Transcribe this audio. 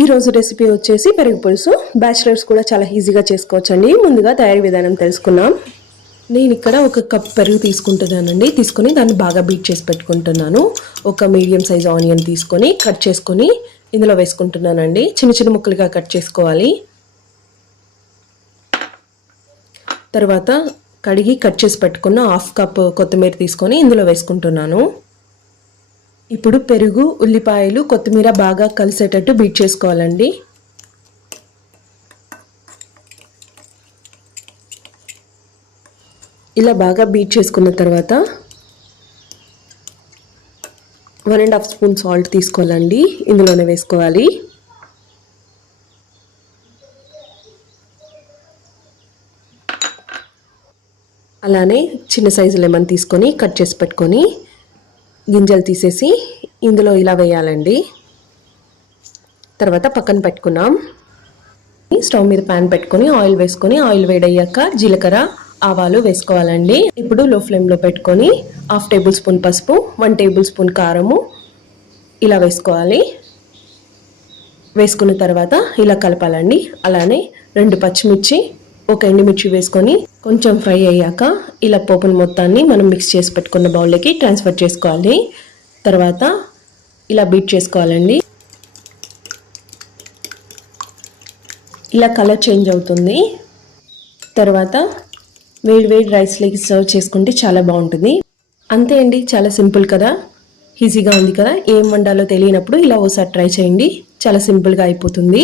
ఈరోజు రెసిపీ వచ్చేసి పెరుగు పులుసు. బ్యాచిలర్స్ కూడా చాలా ఈజీగా చేసుకోవచ్చండి. ముందుగా తయారీ విధానం తెలుసుకున్నాం నేను ఇక్కడ ఒక కప్ పెరుగు తీసుకుంటున్నానండి. తీసుకొని దాన్ని బాగా బీట్ చేసి పెట్టుకుంటున్నాను. ఒక మీడియం సైజ్ ఆనియన్ తీసుకొని కట్ చేసుకొని ఇందులో వేసుకుంటున్నానండి. చిన్న చిన్న ముక్కలుగా కట్ చేసుకోవాలి. తర్వాత కడిగి కట్ చేసి పెట్టుకున్న హాఫ్ కప్ కొత్తిమీర తీసుకొని ఇందులో వేసుకుంటున్నాను. ఇప్పుడు పెరుగు ఉల్లిపాయలు కొత్తిమీర బాగా కలిసేటట్టు బీట్ చేసుకోవాలండి. ఇలా బాగా బీట్ చేసుకున్న తర్వాత one and half spoon salt తీసుకోవాలండి. ఇందులోనే వేసుకోవాలి. అలానే చిన్న సైజు లెమన్ తీసుకొని కట్ చేసి పెట్టుకొని గింజలు తీసేసి ఇందులో ఇలా వేయాలండి. తర్వాత పక్కన పెట్టుకున్నాం. స్టవ్ మీద ప్యాన్ పెట్టుకొని ఆయిల్ వేసుకొని ఆయిల్ వేడయ్యాక జీలకర్ర ఆవాలు వేసుకోవాలండి. ఇప్పుడు లో ఫ్లేమ్లో పెట్టుకొని హాఫ్ టేబుల్ స్పూన్ పసుపు వన్ టేబుల్ స్పూన్ కారము ఇలా వేసుకోవాలి. వేసుకున్న తర్వాత ఇలా కలపాలండి. అలానే రెండు పచ్చిమిర్చి ఒక ఎండుమిర్చి వేసుకొని కొంచెం ఫ్రై అయ్యాక ఇలా పోపును మొత్తాన్ని మనం మిక్స్ చేసి పెట్టుకున్న బౌల్లోకి ట్రాన్స్ఫర్ చేసుకోవాలి. తర్వాత ఇలా బీట్ చేసుకోవాలండి. ఇలా కలర్ చేంజ్ అవుతుంది. తర్వాత వేడి వేడి రైస్లోకి సర్వ్ చేసుకుంటే చాలా బాగుంటుంది. అంతే అండి చాలా సింపుల్ కదా. ఈజీగా ఉంది కదా. ఏం వండాలో తెలియనప్పుడు ఇలా ఓసారి ట్రై చేయండి. చాలా సింపుల్గా అయిపోతుంది.